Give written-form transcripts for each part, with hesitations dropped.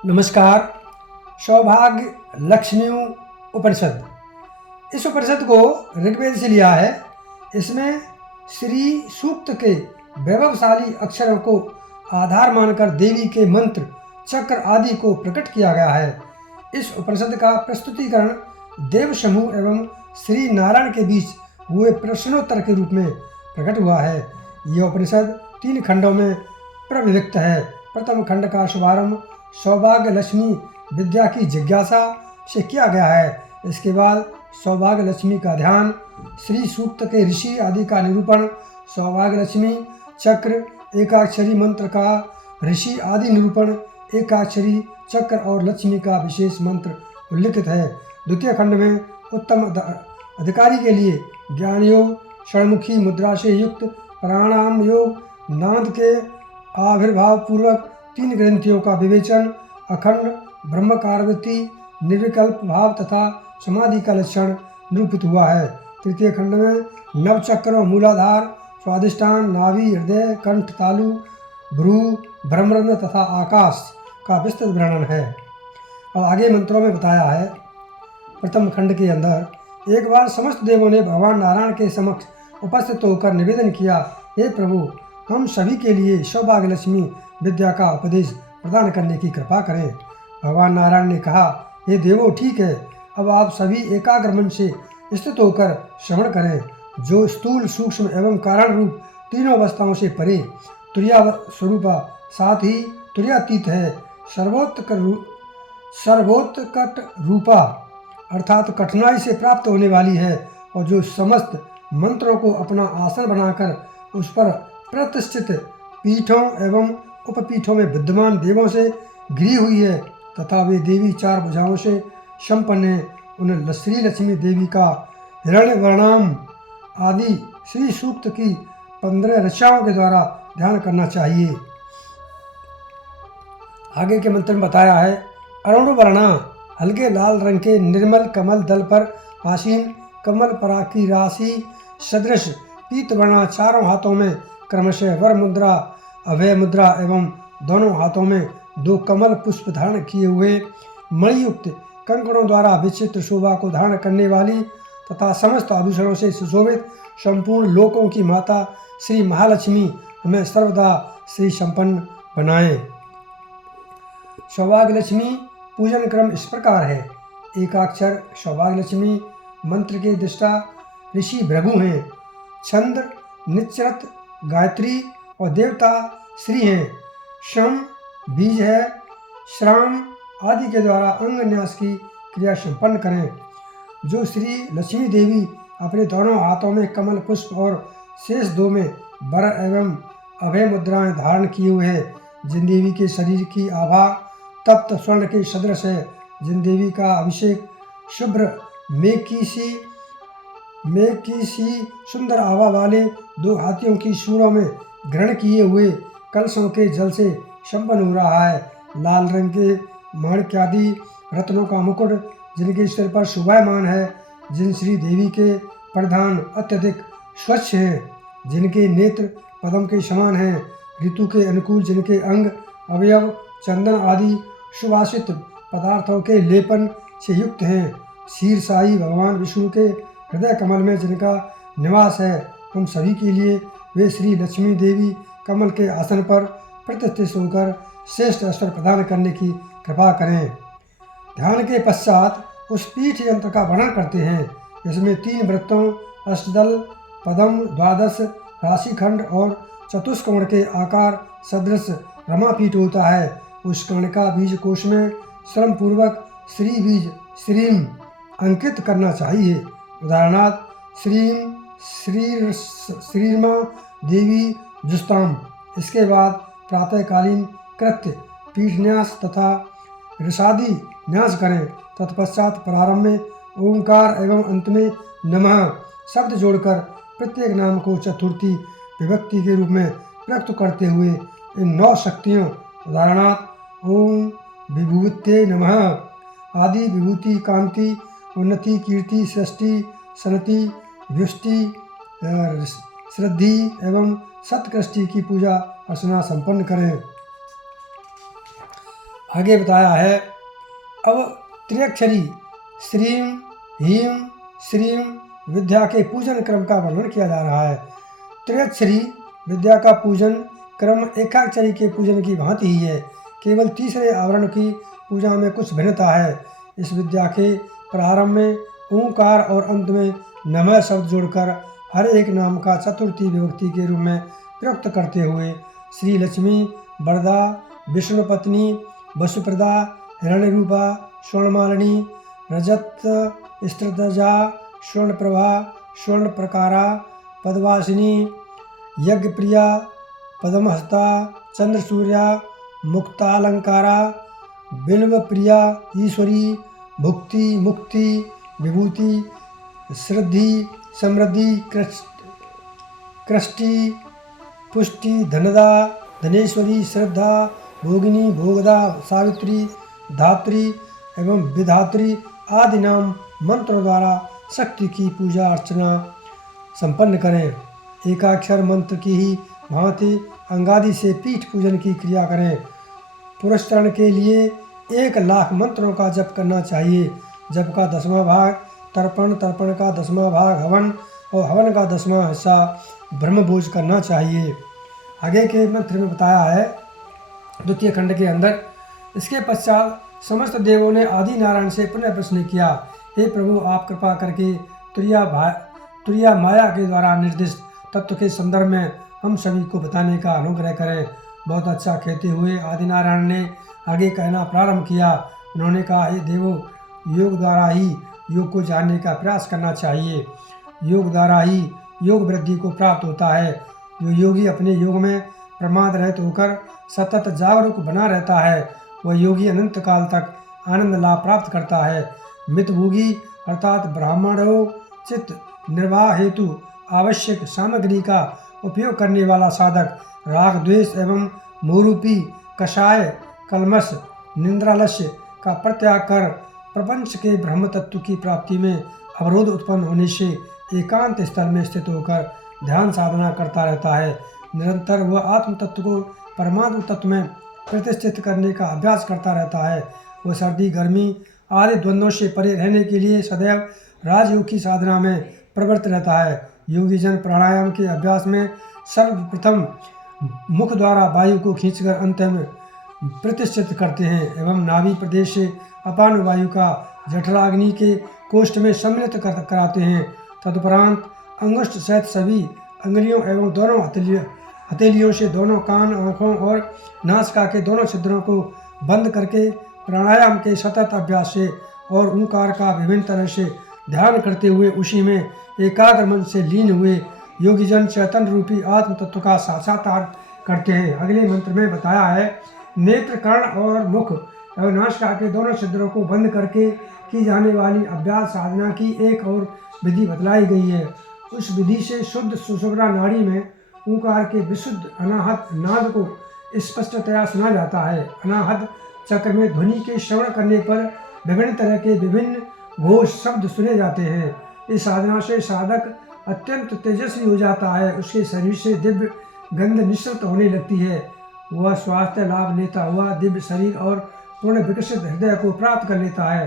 नमस्कार। सौभाग्य लक्ष्मी उपनिषद, इस उपनिषद को ऋग्वेद से लिया है। इसमें श्री सूक्त के वैभवशाली अक्षरों को आधार मानकर देवी के मंत्र, चक्र आदि को प्रकट किया गया है। इस उपनिषद का प्रस्तुतिकरण देव समूह एवं श्री नारायण के बीच हुए प्रश्नोत्तर के रूप में प्रकट हुआ है। यह उपनिषद 3 खंडों में प्रविभक्त है। प्रथम खंड का शुभारंभ सौभाग्य लक्ष्मी विद्या की जिज्ञासा से किया गया है। इसके बाद सौभाग्य लक्ष्मी का ध्यान, श्री सूक्त के ऋषि आदि का निरूपण, सौभाग्य लक्ष्मी चक्र एकाक्षरी मंत्र का ऋषि आदि निरूपण, एकाक्षरी चक्र और लक्ष्मी का विशेष मंत्र उल्लिखित है। द्वितीय खंड में उत्तम अधिकारी के लिए ज्ञान योग, षणमुखी मुद्रा से युक्त प्राणायाम योग, नाद के आविर्भाव पूर्वक 3 ग्रंथियों का विवेचन, अखंड ब्रह्मकारवृत्ति, निर्विकल्प भाव तथा समाधि का लक्षण निरूपित हुआ है। तृतीय खंड में नवचक्र, मूलाधार, स्वादिष्ठान, नाभि, हृदय, कंठ, तालु, भ्रू, ब्रह्मरंध्र तथा आकाश का विस्तृत वर्णन है। अब आगे मंत्रों में बताया है। प्रथम खंड के अंदर एक बार समस्त देवों ने भगवान नारायण के समक्ष उपस्थित होकर निवेदन किया, हे प्रभु, हम सभी के लिए सौभाग्य लक्ष्मी विद्या का उपदेश प्रदान करने की कृपा करें। भगवान नारायण ने कहा, हे देवो, ठीक है, अब आप सभी एकाग्र मन से स्थित होकर श्रवण करें। जो स्थूल, सूक्ष्म एवं कारण रूप तीनों अवस्थाओं से परे तुर्या स्वरूपा, साथ ही तुर्यातीत है, सर्वोत्कट रूपा अर्थात कठिनाई से प्राप्त होने वाली है, और जो समस्त मंत्रों को अपना आसन बनाकर उस पर प्रतिष्ठित पीठों एवं उपपीठों में विद्यमान देवों से घिरी हुई है तथा वे देवी 4 भुजाओं से संपन्न है। उन श्री लक्ष्मी देवी का हिरण्यवर्णाम आदि श्री सूक्त की 15 ऋचाओं के द्वारा ध्यान करना चाहिए। आगे के मंत्र में बताया है, अरुणवर्णा, हल्के लाल रंग के निर्मल कमल दल पर आसीन, कमल पराग की राशि सदृश पीतवर्णा, चारों हाथों में क्रमशः वर मुद्रा, अभय मुद्रा एवं दोनों हाथों में 2 कमल पुष्प धारण किए हुए, मणियुक्त कंकणों द्वारा विचित्र शोभा को धारण करने वाली तथा समस्त आभूषणों से सुशोभित संपूर्ण लोकों की माता श्री महालक्ष्मी हमें सर्वदा श्री संपन्न बनाएं। सौभाग्य लक्ष्मी पूजन क्रम इस प्रकार है। एकाक्षर सौभाग्य लक्ष्मी मंत्र के दृष्टा ऋषि भृगु हैं। छंद निच्चरत गायत्री और देवता श्री हैं। श्रम बीज है। श्राम आदि के द्वारा अंग न्यास की क्रिया संपन्न करें। जो श्री लक्ष्मी देवी अपने दोनों हाथों में कमल पुष्प और शेष 2 में वर एवं अभय मुद्राएं धारण किए हुए हैं, जिन देवी के शरीर की आभा तप्त स्वर्ण के सदृश है, जिन देवी का अभिषेक शुभ्र मेघ की सी सुंदर आभा वाले 2 हाथियों की सूढ़ों में ग्रहण किए हुए कलशों के जल से संपन्न हो रहा है। लाल रंग के माणिक्यादि रत्नों का मुकुट जिनके सिर पर शोभायमान है, जिन श्री देवी के प्रधान अत्यधिक स्वच्छ हैं, जिनके नेत्र पद्म के समान हैं, ऋतु के अनुकूल जिनके अंग अवयव चंदन आदि सुवासित पदार्थों के लेपन से युक्त हैं, शीर्षाई भगवान विष्णु के हृदय कमल में जिनका निवास है, हम सभी के लिए वे श्री लक्ष्मी देवी कमल के आसन पर प्रतिष्ठित होकर श्रेष्ठ अवसर प्रदान करने की कृपा करें। ध्यान के पश्चात उस पीठ यंत्र का वर्णन करते हैं। इसमें 3 वृत्तों, अष्टदल, पद्म, 12 राशिखंड और चतुष्कोण के आकार सदृश रमापीठ होता है। उस कर्ण का बीज कोश में श्रम पूर्वक श्री बीज श्रीम अंकित करना चाहिए। उदाहरणार्थ श्रीम श्रीर्मा देवी जुस्ताम। इसके बाद प्रातःकालीन कृत्य पीठ न्यास तथा ऋषादि न्यास करें। तत्पश्चात प्रारंभ में ओंकार एवं अंत में नमः शब्द जोड़कर प्रत्येक नाम को चतुर्थी विभक्ति के रूप में प्रयुक्त करते हुए इन 9 शक्तियों उदाहरणार्थ ओम विभूते नमः आदि विभूति, कांति, उन्नति, कीर्ति, सृष्टि, सनति, व्युष्टि, श्रद्धि एवं सत्कृष्टि की पूजा अर्चना संपन्न करें। आगे बताया है, अब त्रिअक्षरी श्रीम ह्रीम श्रीम विद्या के पूजन क्रम का वर्णन किया जा रहा है। त्रिअक्षरी विद्या का पूजन क्रम एकाक्षरी के पूजन की भांति ही है, केवल तीसरे आवरण की पूजा में कुछ भिन्नता है। इस विद्या के प्रारंभ में ओंकार और अंत में नमः शब्द जोड़कर हर एक नाम का चतुर्थी विभक्ति के रूप में प्रयुक्त करते हुए श्री लक्ष्मी, वरदा, विष्णु पत्नी, वसुप्रदा, हिरण्यरूपा, स्वर्णमालिनी, रजत स्त्रजा, स्वर्णप्रभा, स्वर्णप्रकारा, पदवासिनी, यज्ञप्रिया, पद्महस्ता, चंद्रसूर्या, मुक्तालंकारा, बिल्वप्रिया, ईश्वरी, भुक्ति, मुक्ति, विभूति, श्रद्धि, समृद्धि, कृष्टि, पुष्टि, धनदा, धनेश्वरी, श्रद्धा, भोगिनी, भोगदा, सावित्री, धात्री एवं विधात्री आदि नाम मंत्रों द्वारा शक्ति की पूजा अर्चना संपन्न करें। एकाक्षर मंत्र की ही भांति अंगादि से पीठ पूजन की क्रिया करें। पुरस्करण के लिए 1,00,000 मंत्रों का जप करना चाहिए। जप का 10वां भाग तर्पण, तर्पण का 10वां भाग हवन और हवन का 10वां हिस्सा ब्रह्मभोज करना चाहिए। आगे के मंत्र में बताया है द्वितीय खंड के अंदर। इसके पश्चात समस्त देवों ने आदि नारायण से पुनः प्रश्न किया, हे प्रभु, आप कृपा करके तुरिया माया के द्वारा निर्दिष्ट तत्व के संदर्भ में हम सभी को बताने का अनुग्रह करें। बहुत अच्छा कहते हुए आदि नारायण ने आगे कहना प्रारंभ किया। उन्होंने कहा, हे देवो, योग द्वारा ही योग को जानने का प्रयास करना चाहिए। योग द्वारा ही योग वृद्धि को प्राप्त होता है। जो योगी अपने योग में प्रमाद रहित होकर सतत जागरूक बना रहता है, वह योगी अनंत काल तक आनंद लाभ प्राप्त करता है। मितभोगी अर्थात ब्राह्मणों चित्त निर्वाह हेतु आवश्यक सामग्री का उपयोग करने वाला साधक राग द्वेष एवं मोहरूपी कषाय कलमश निंद्रालस्य का परित्याग कर प्रपंच के ब्रह्म तत्व की प्राप्ति में अवरोध उत्पन्न होने से एकांत स्थल में स्थित होकर ध्यान साधना करता रहता है। निरंतर वह आत्म तत्व को परमात्म तत्व में प्रतिष्ठित करने का अभ्यास करता रहता है। वह सर्दी गर्मी आदि द्वंद्वों से परे रहने के लिए सदैव राजयोग की साधना में प्रवृत्त रहता है। योगी जन प्राणायाम के अभ्यास में सर्वप्रथम मुख द्वारा वायु को खींचकर अंत में प्रतिष्ठित करते हैं एवं नाभि प्रदेश से अपान वायु का जठराग्नि के कोष्ठ में सम्मिलित कराते हैं। तदुपरांत अंगुष्ठ सहित सभी अंगुलियों एवं दोनों हथेलियों से दोनों कान, आँखों और नासिका के दोनों छिद्रों को बंद करके प्राणायाम के सतत अभ्यास से और ओंकार का विभिन्न तरह से ध्यान करते हुए उसी में एकाग्र मन से लीन हुए योगीजन चैतन्य रूपी आत्म तत्व का साक्षात्कार करते हैं। अगले मंत्र में बताया है, नेत्र, कर्ण और मुख एवं नासिका के दोनों छिद्रों को बंद करके की जाने वाली अभ्यास साधना की एक और विधि बतलाई गई है। उस विधि से शुद्ध सुषुम्ना नाड़ी में ओंकार के विशुद्ध अनाहत नाद को स्पष्टतया सुना जाता है। अनाहत चक्र में ध्वनि के श्रवण करने पर विभिन्न तरह के विभिन्न घोष शब्द सुने जाते हैं। इस साधना से साधक अत्यंत तेजस्वी हो जाता है। उसके शरीर से दिव्य गंध निश्चित होने लगती है। वह स्वास्थ्य लाभ लेता हुआ दिव्य शरीर और पूर्ण विकसित हृदय को प्राप्त कर लेता है।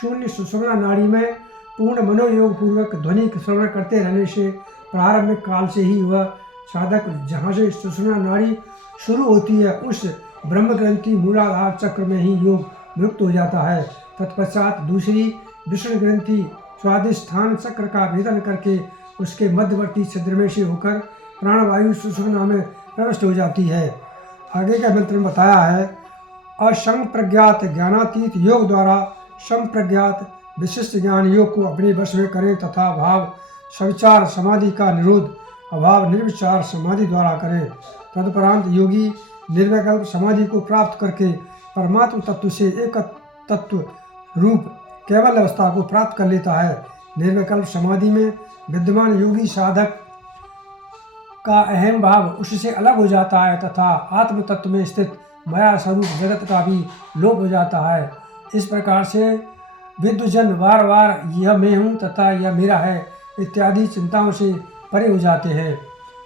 शून्य सुषुम्ना नाड़ी में पूर्ण मनोयोग पूर्वक ध्वनि श्रवण करते रहने से प्रारंभिक काल से ही वह साधक जहाँ से सुषुम्ना नाड़ी शुरू होती है उस ब्रह्म ग्रंथि मूलाधार चक्र में ही योग मुक्त हो जाता है। तत्पश्चात दूसरी विष्णु ग्रंथि स्वादिष्ठान चक्र का भेदन करके उसके मध्यवर्ती छिद्र में से होकर प्राणवायु सुषुम्ना में प्रविष्ट हो जाती है। आगे का मंत्र में बताया है, असंप्रज्ञात ज्ञानातीत योग द्वारा संप्रज्ञात विशिष्ट ज्ञान योग को अपने वश में करें तथा भाव सविचार समाधि का निरोध अभाव निर्विचार समाधि द्वारा करें। तदुपरांत योगी निर्विकल्प समाधि को प्राप्त करके परमात्म तत्व से एक तत्व रूप केवल अवस्था को प्राप्त कर लेता है। निर्विकल्प समाधि में विद्यमान योगी साधक का अहम भाव उससे अलग हो जाता है तथा आत्म तत्व में स्थित माया स्वरूप जगत का भी लोप हो जाता है। इस प्रकार से विद्वजन बार बार यह मैं हूँ तथा यह मेरा है इत्यादि चिंताओं से परे हो जाते हैं।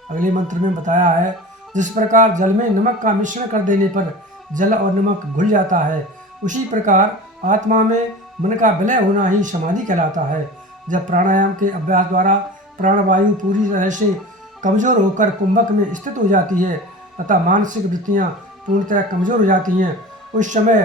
अगले मंत्र में बताया है, जिस प्रकार जल में नमक का मिश्रण कर देने पर जल और नमक घुल जाता है, उसी प्रकार आत्मा में मन का विलय होना ही समाधि कहलाता है। जब प्राणायाम के अभ्यास द्वारा प्राणवायु पूरी तरह से कमजोर होकर कुंभक में स्थित हो जाती है तथा मानसिक वृत्तियां पूर्णतः कमजोर हो जाती हैं, उस समय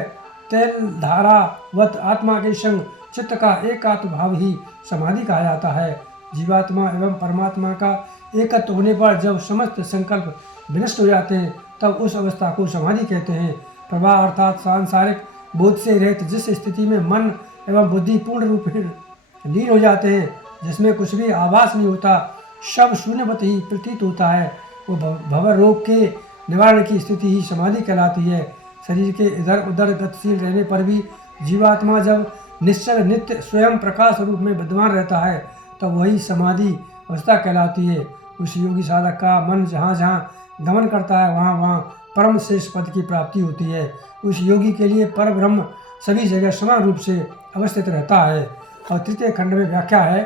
तेल धारावत आत्मा के संग चित्त का एकात्म भाव ही समाधि कहा जाता है। जीवात्मा एवं परमात्मा का एकत्व होने पर जब समस्त संकल्प विनष्ट हो जाते हैं तब उस अवस्था को समाधि कहते हैं। प्रवाह अर्थात सांसारिक बोध से रहित जिस स्थिति में मन एवं बुद्धि पूर्ण रूप में लीन हो जाते हैं, जिसमें कुछ भी आभास नहीं होता, सब शून्यवत ही प्रतीत होता है, वो भवर रोग के निवारण की स्थिति ही समाधि कहलाती है। शरीर के इधर उधर गतिशील रहने पर भी जीवात्मा जब निश्चल नित्य स्वयं प्रकाश रूप में विद्यमान रहता है तब वही समाधि अवस्था कहलाती है। उस योगी साधक का मन जहाँ जहाँ गमन करता है वहाँ वहाँ परम श्रेष्ठ पद की प्राप्ति होती है। उस योगी के लिए पर ब्रह्म सभी जगह समान रूप से अवस्थित रहता है। और तृतीय खंड में व्याख्या है,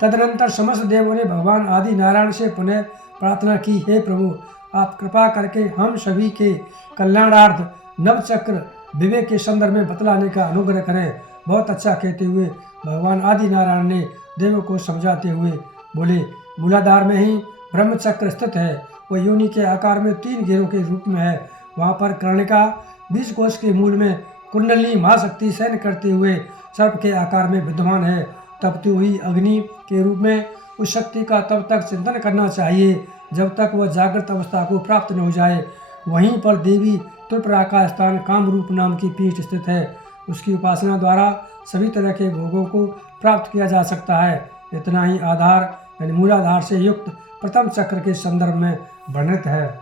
तदनंतर समस्त देवों ने भगवान आदि नारायण से पुनः प्रार्थना की, हे प्रभु, आप कृपा करके हम सभी के कल्याणार्थ नवचक्र विवेक के संदर्भ में बतलाने का अनुग्रह करें। बहुत अच्छा कहते हुए भगवान आदि नारायण ने देवों को समझाते हुए बोले, मूलाधार में ही ब्रह्मचक्र स्थित है। वह योनि के आकार में 3 घेरों के रूप में है। वहाँ पर कर्णिका बीज कोश के मूल में कुंडली महाशक्ति शयन करते हुए सर्प के आकार में विद्यमान है। तपती हुई अग्नि के रूप में उस शक्ति का तब तक चिंतन करना चाहिए जब तक वह जागृत अवस्था को प्राप्त न हो जाए। वहीं पर देवी त्रिपुरा का स्थान कामरूप नाम की पीठ स्थित है। उसकी उपासना द्वारा सभी तरह के भोगों को प्राप्त किया जा सकता है। इतना ही आधार यानी मूलाधार से युक्त प्रथम चक्र के संदर्भ में वर्णित है।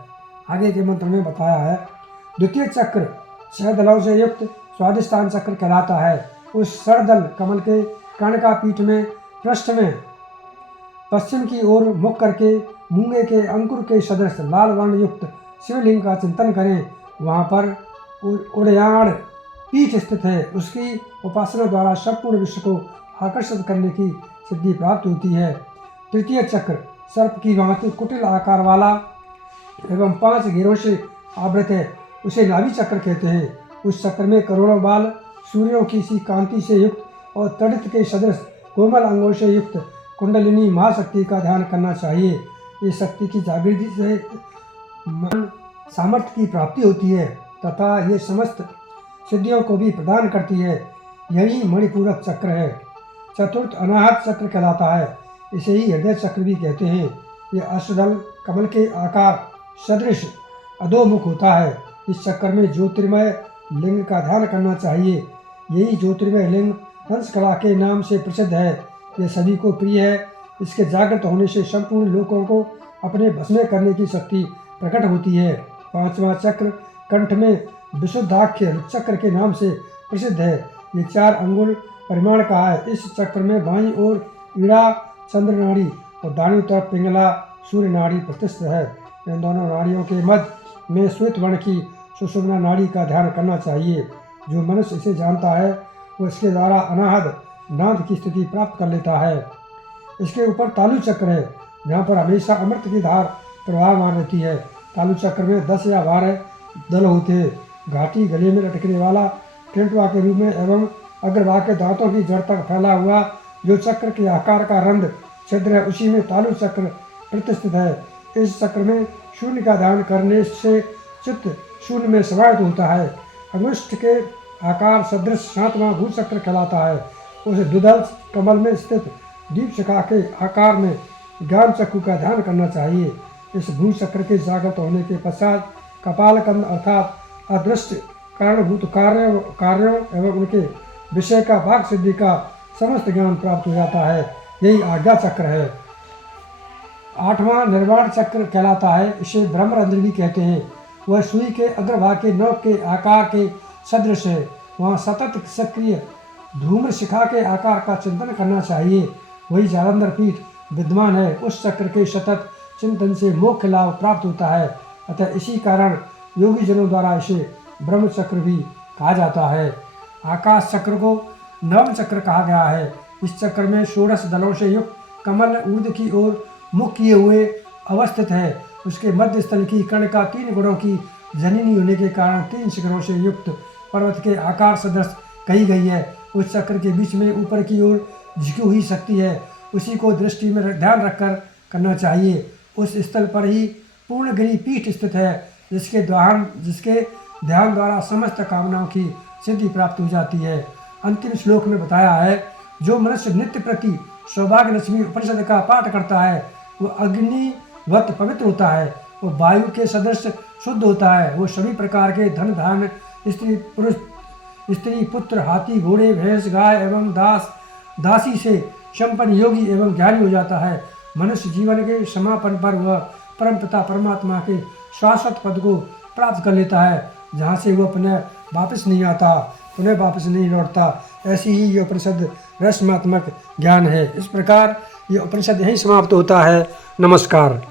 आगे के मंत्र में बताया है, द्वितीय चक्र 6 दलों से युक्त स्वादिष्टान चक्र कहलाता है। उस सरदल कमल के कर्णिका पीठ में पृष्ठ में पश्चिम की ओर मुख करके मूंगे के अंकुर के सदृश लाल वर्ण युक्त शिवलिंग का चिंतन करें। वहाँ पर उड़याण पीठ स्थित है। उसकी उपासना द्वारा संपूर्ण विश्व को आकर्षित करने की सिद्धि प्राप्त होती है। तृतीय चक्र सर्प की भांति कुटिल आकार वाला एवं 5 घेरों से आवृत है। उसे नाभि चक्र कहते हैं। उस चक्र में करोड़ों बाल सूर्यों की सी कांति से युक्त और तड़ित के सदृश कोमल अंगों से युक्त कुंडलिनी महाशक्ति का ध्यान करना चाहिए। इस शक्ति की जागृति से मन सामर्थ्य की प्राप्ति होती है तथा ये समस्त सिद्धियों को भी प्रदान करती है। यही मणिपूरक चक्र है। चतुर्थ अनाहत चक्र कहलाता है। इसे ही हृदय चक्र भी कहते हैं। ये अष्टदल कमल के आकार सदृश अधोमुख होता है। इस चक्र में ज्योतिर्मय लिंग का ध्यान करना चाहिए। यही ज्योतिर्मय लिंग हंसकला के नाम से प्रसिद्ध है। यह सभी को प्रिय है। इसके जागृत होने से संपूर्ण लोकों को अपने बस में करने की शक्ति प्रकट होती है। 5वां चक्र कंठ में विशुद्धाख्य चक्र के नाम से प्रसिद्ध है। ये 4 अंगुल परिमाण का है। इस चक्र में बाईं ओर ईड़ा चंद्र नाड़ी और दाहिनी तरफ पिंगला सूर्य नाड़ी प्रतिष्ठित है। इन दोनों नाड़ियों के मध्य में श्वेत वर्ण की सुषुम्ना नाड़ी का ध्यान करना चाहिए। जो मनुष्य इसे जानता है वो इसके द्वारा अनाहत नाद की स्थिति प्राप्त कर लेता है। इसके ऊपर तालु चक्र है, जहाँ पर हमेशा अमृत की धार प्रवाहमान रहती है। तालु चक्र में 10 या 12 दल होते हैं। घाटी गले में लटकने वाला टेंटुआ के रूप में एवं अग्रभाग के दांतों की जड़ तक फैला हुआ जो चक्र के आकार का रंध्र छिद्र है, उसी में तालु चक्र प्रतिष्ठित है। इस चक्र में शून्य का ध्यान करने से चित्त शून्य में समाहित होता है। अंगुष्ठ के आकार सदृश 7वां भूचक्र कहलाता है। उस द्विदल कमल में स्थित दीपशिखा के आकार में ज्ञान चक्र का ध्यान करना चाहिए। इस भूचक्र के जागृत होने के पश्चात कपालकंद अर्थात अदृष्ट कारणभूत कार्यों एवं उनके विषय का भाग सिद्धि का समस्त ज्ञान प्राप्त हो जाता है। यही आज्ञा चक्र है। 8वां निर्वाण चक्र कहलाता है। इसे ब्रह्मरंध्र भी कहते हैं। वह सुई के अग्रभाग के नोक के आकार के सदृश है। वहाँ सतत सक्रिय धूम्र शिखा के आकार का चिंतन करना चाहिए। वही जालंधर पीठ विद्यमान है। उस चक्र के सतत चिंतन से मोक्ष लाभ प्राप्त होता है। अतः इसी कारण योगी जनों द्वारा इसे ब्रह्म चक्र भी कहा जाता है। आकाश चक्र को नवम चक्र कहा गया है। इस चक्र में 16 दलों से युक्त कमल ऊर्ध्व की ओर मुख किए हुए अवस्थित है। उसके मध्य स्थल की कर्णिका 3 गुणों की जननी होने के कारण 3 शिखरों से युक्त पर्वत के आकार सदृश कही गई है। उस चक्र के बीच में ऊपर की ओर झुकी हुई शक्ति है, उसी को दृष्टि में ध्यान रखकर करना चाहिए। उस स्थल पर ही पूर्णगिरि पीठ स्थित है, जिसके ध्यान द्वारा समस्त कामनाओं की सिद्धि प्राप्त हो जाती है। अंतिम श्लोक में बताया है, जो मनुष्य नित्य प्रति सौभाग्य लक्ष्मी उपनिषद का पाठ करता है वो अग्निवत पवित्र होता है, वो वायु के सदृश शुद्ध होता है, वो सभी प्रकार के धन धान्य स्त्री पुत्र हाथी घोड़े भैंस गाय एवं दासी से संपन्न योगी एवं ज्ञानी हो जाता है। मनुष्य जीवन के समापन पर वह परमपिता परमात्मा के शाश्वत पद को प्राप्त कर लेता है, जहाँ से वह पुनः वापस नहीं लौटता। ऐसी ही ये उपनिषद रसमात्मक ज्ञान है। इस प्रकार ये उपनिषद यहीं समाप्त होता है। नमस्कार।